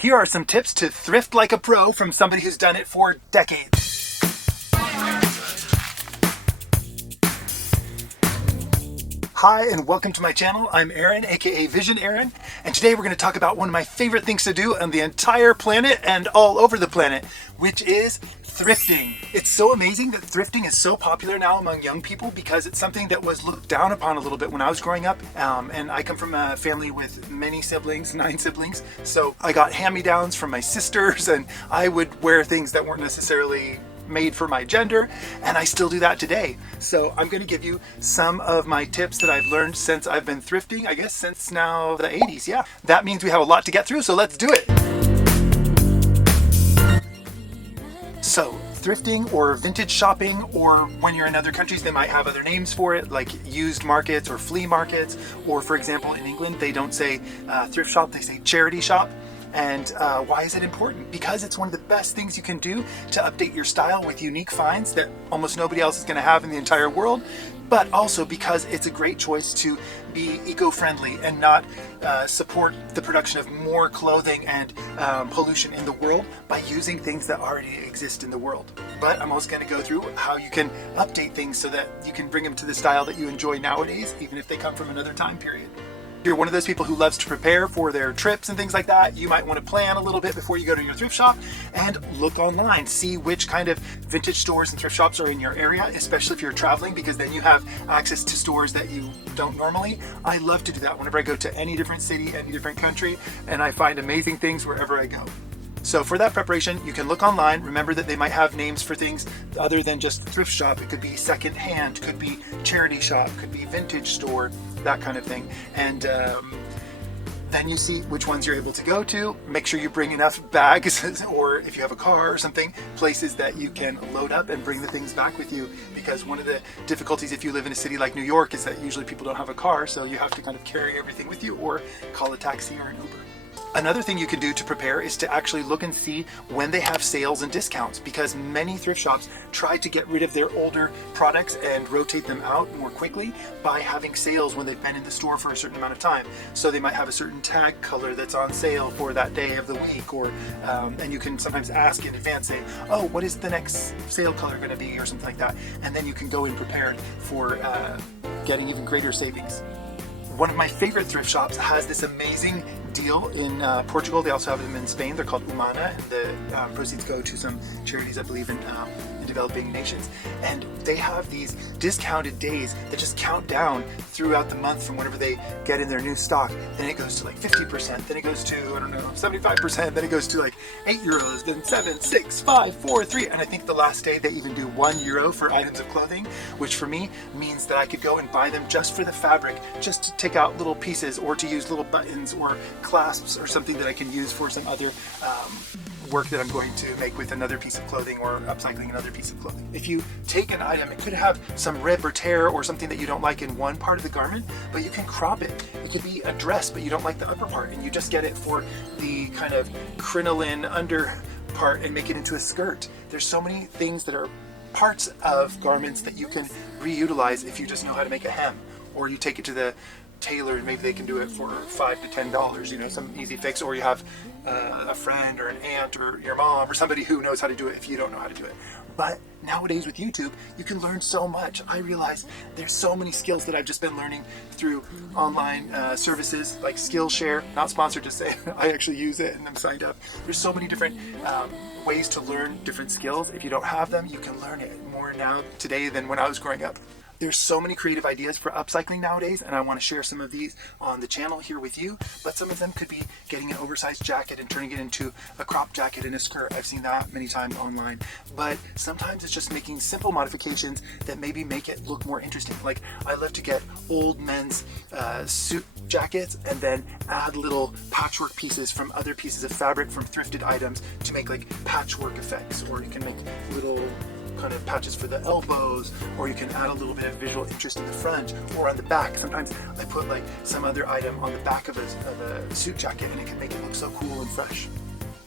Here are some tips to thrift like a pro from somebody who's done it for decades. Hi and welcome to my channel. I'm Aaron, aka Visionaaron, and today we're going to talk about one of my favorite things to do on the entire planet and all over the planet, which is thrifting. It's so amazing that thrifting is so popular now among young people because it's something that was looked down upon a little bit when I was growing up. And I come from a family with many siblings, 9 siblings. So I got hand-me-downs from my sisters, and I would wear things that weren't necessarily made for my gender, and I still do that today. So I'm going to give you some of my tips that I've learned since I've been thrifting, I guess since now the 80s. Yeah, that means we have a lot to get through, so let's do it. So thrifting or vintage shopping, or when you're in other countries they might have other names for it, like used markets or flea markets, or for example in England they don't say thrift shop, they say charity shop. And why is it important? Because it's one of the best things you can do to update your style with unique finds that almost nobody else is going to have in the entire world, but also because it's a great choice to be eco-friendly and not support the production of more clothing and pollution in the world by using things that already exist in the world. But I'm also going to go through how you can update things so that you can bring them to the style that you enjoy nowadays, even if they come from another time period. If you're one of those people who loves to prepare for their trips and things like that, you might want to plan a little bit before you go to your thrift shop and look online, see which kind of vintage stores and thrift shops are in your area, especially if you're traveling, because then you have access to stores that you don't normally. I love to do that whenever I go to any different city, any different country, and I find amazing things wherever I go. So for that preparation, you can look online. Remember that they might have names for things other than just thrift shop. It could be second hand, could be charity shop, could be vintage store, that kind of thing. And then you see which ones you're able to go to. Make sure you bring enough bags, or if you have a car or something, places that you can load up and bring the things back with you. Because one of the difficulties if you live in a city like New York is that usually people don't have a car, so you have to kind of carry everything with you or call a taxi or an Uber. Another thing you can do to prepare is to actually look and see when they have sales and discounts, because many thrift shops try to get rid of their older products and rotate them out more quickly by having sales when they've been in the store for a certain amount of time. So they might have a certain tag color that's on sale for that day of the week, or and you can sometimes ask in advance, say, oh, what is the next sale color going to be, or something like that, and then you can go in prepared for getting even greater savings. One of my favorite thrift shops has this amazing deal in Portugal. They also have them in Spain. They're called Humana, and the proceeds go to some charities, I believe, in developing nations. And they have these discounted days that just count down throughout the month from whenever they get in their new stock. Then it goes to like 50%, then it goes to, I don't know, 75%, then it goes to like €8, then 7, 6, 5, 4, 3, and I think the last day they even do €1 for items of clothing, which for me means that I could go and buy them just for the fabric, just to take out little pieces or to use little buttons or clasps or something that I can use for some other work that I'm going to make with another piece of clothing, or upcycling another piece of clothing. If you take an item, it could have some rip or tear or something that you don't like in one part of the garment, but you can crop it. It could be a dress, but you don't like the upper part, and you just get it for the kind of crinoline under part and make it into a skirt. There's so many things that are parts of garments that you can reutilize if you just know how to make a hem, or you take it to the tailor and maybe they can do it for $5 to $10, you know, some easy fix, or you have a friend or an aunt or your mom or somebody who knows how to do it if you don't know how to do it. But nowadays with YouTube, you can learn so much. I realize there's so many skills that I've just been learning through online services like Skillshare, not sponsored to say, I actually use it and I'm signed up. There's so many different ways to learn different skills. If you don't have them, you can learn it more now today than when I was growing up. There's so many creative ideas for upcycling nowadays, and I want to share some of these on the channel here with you, but some of them could be getting an oversized jacket and turning it into a crop jacket and a skirt. I've seen that many times online, but sometimes it's just making simple modifications that maybe make it look more interesting. Like, I love to get old men's suit jackets and then add little patchwork pieces from other pieces of fabric from thrifted items to make like patchwork effects, or you can make little kind of patches for the elbows, or you can add a little bit of visual interest in the front or on the back. Sometimes I put like some other item on the back of a suit jacket and it can make it look so cool and fresh.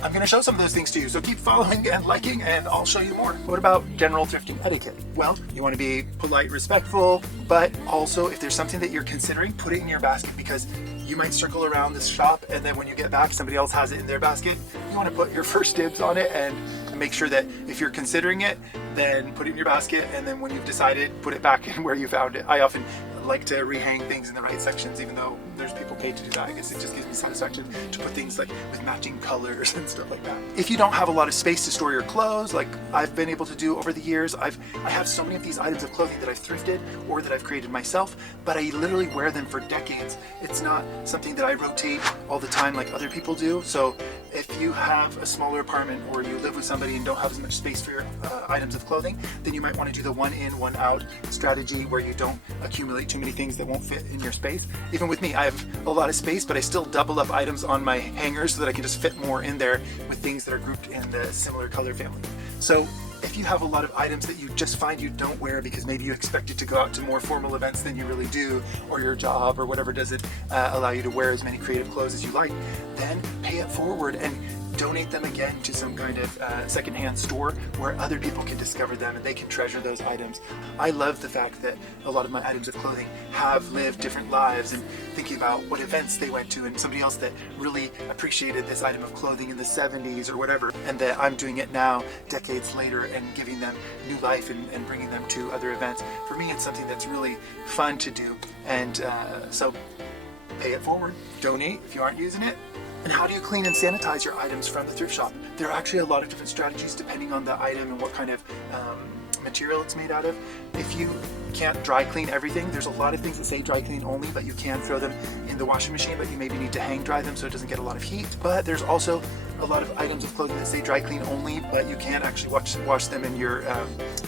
I'm going to show some of those things to you, so keep following and liking and I'll show you more. What about general thrifting etiquette? Well, you want to be polite, respectful, but also if there's something that you're considering, put it in your basket, because you might circle around this shop, and then when you get back, somebody else has it in their basket. You want to put your first dibs on it and make sure that if you're considering it, then put it in your basket, and then when you've decided, put it back in where you found it. I often like to rehang things in the right sections, even though there's people paid to do that. I guess it just gives me satisfaction to put things like with matching colors and stuff like that. If you don't have a lot of space to store your clothes, like I've been able to do over the years, I have so many of these items of clothing that I've thrifted or that I've created myself, but I literally wear them for decades. It's not something that I rotate all the time like other people do. So if you have a smaller apartment or you live with somebody and don't have as much space for your items of clothing, then you might want to do the one in, one out strategy where you don't accumulate too many things that won't fit in your space. Even with me, I have a lot of space, but I still double up items on my hangers so that I can just fit more in there with things that are grouped in the similar color family. So if you have a lot of items that you just find you don't wear because maybe you expected to go out to more formal events than you really do, or your job or whatever doesn't allow you to wear as many creative clothes as you like, then pay it forward and donate them again to some kind of secondhand store where other people can discover them and they can treasure those items. I love the fact that a lot of my items of clothing have lived different lives, and thinking about what events they went to and somebody else that really appreciated this item of clothing in the 70s or whatever, and that I'm doing it now decades later and giving them new life and bringing them to other events. For me, it's something that's really fun to do, and so pay it forward, donate if you aren't using it. And how do you clean and sanitize your items from the thrift shop? There are actually a lot of different strategies depending on the item and what kind of material it's made out of. If you can't dry clean everything, there's a lot of things that say dry clean only, but you can throw them in the washing machine, but you maybe need to hang dry them so it doesn't get a lot of heat. But there's also a lot of items of clothing that say dry clean only, but you can actually wash them in your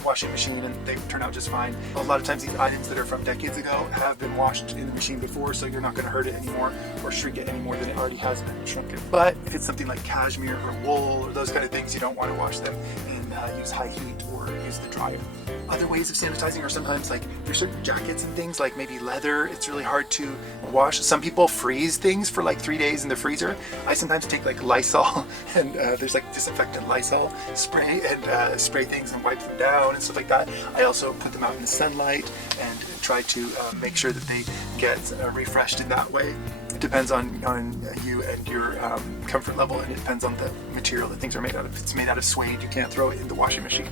washing machine and they turn out just fine. A lot of times these items that are from decades ago have been washed in the machine before, so you're not going to hurt it anymore or shrink it any more than it already has been shrunken. But if it's something like cashmere or wool or those kind of things, you don't want to wash them and use high heat or use the dryer. Other ways of sanitizing are sometimes like there's certain jackets and things like maybe leather. It's really hard to wash. Some people freeze things for like 3 days in the freezer. I sometimes take like Lysol and there's like disinfectant Lysol spray and spray things and wipe them down and stuff like that. I also put them out in the sunlight and try to make sure that they get refreshed in that way. It depends on you and your comfort level, and it depends on the material that things are made out of. If it's made out of suede, you can't throw it in the washing machine.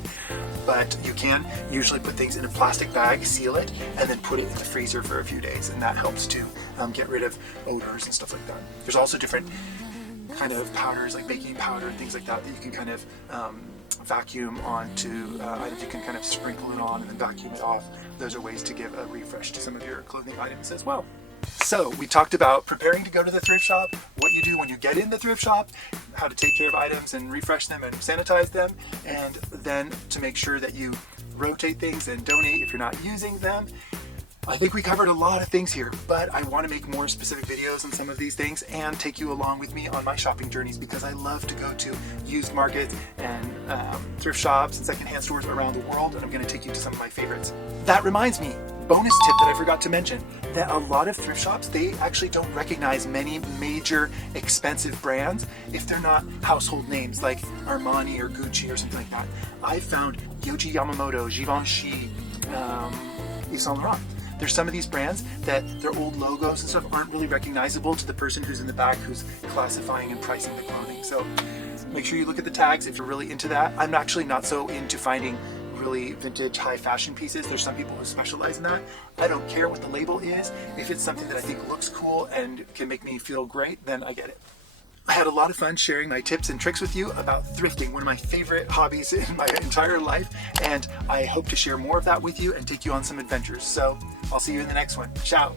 But you can usually put things in a plastic bag, seal it, and then put it in the freezer for a few days, and that helps to get rid of odors and stuff like that. There's also different kind of powders, like baking powder and things like that, that you can kind of vacuum onto items. You can kind of sprinkle it on and then vacuum it off. Those are ways to give a refresh to some of your clothing items as well. So we talked about preparing to go to the thrift shop, what you do when you get in the thrift shop, how to take care of items and refresh them and sanitize them, and then to make sure that you rotate things and donate if you're not using them. I think we covered a lot of things here, but I want to make more specific videos on some of these things and take you along with me on my shopping journeys, because I love to go to used markets and thrift shops and secondhand stores around the world, and I'm going to take you to some of my favorites. That reminds me, bonus tip that I forgot to mention, that a lot of thrift shops, they actually don't recognize many major expensive brands if they're not household names like Armani or Gucci or something like that. I found Yohji Yamamoto, Givenchy, Yves Saint Laurent. There's some of these brands that their old logos and stuff aren't really recognizable to the person who's in the back who's classifying and pricing the clothing. So make sure you look at the tags if you're really into that. I'm actually not so into finding really vintage high fashion pieces. There's some people who specialize in that. I don't care what the label is. If it's something that I think looks cool and can make me feel great, then I get it. I had a lot of fun sharing my tips and tricks with you about thrifting, one of my favorite hobbies in my entire life, and I hope to share more of that with you and take you on some adventures. So I'll see you in the next one. Ciao.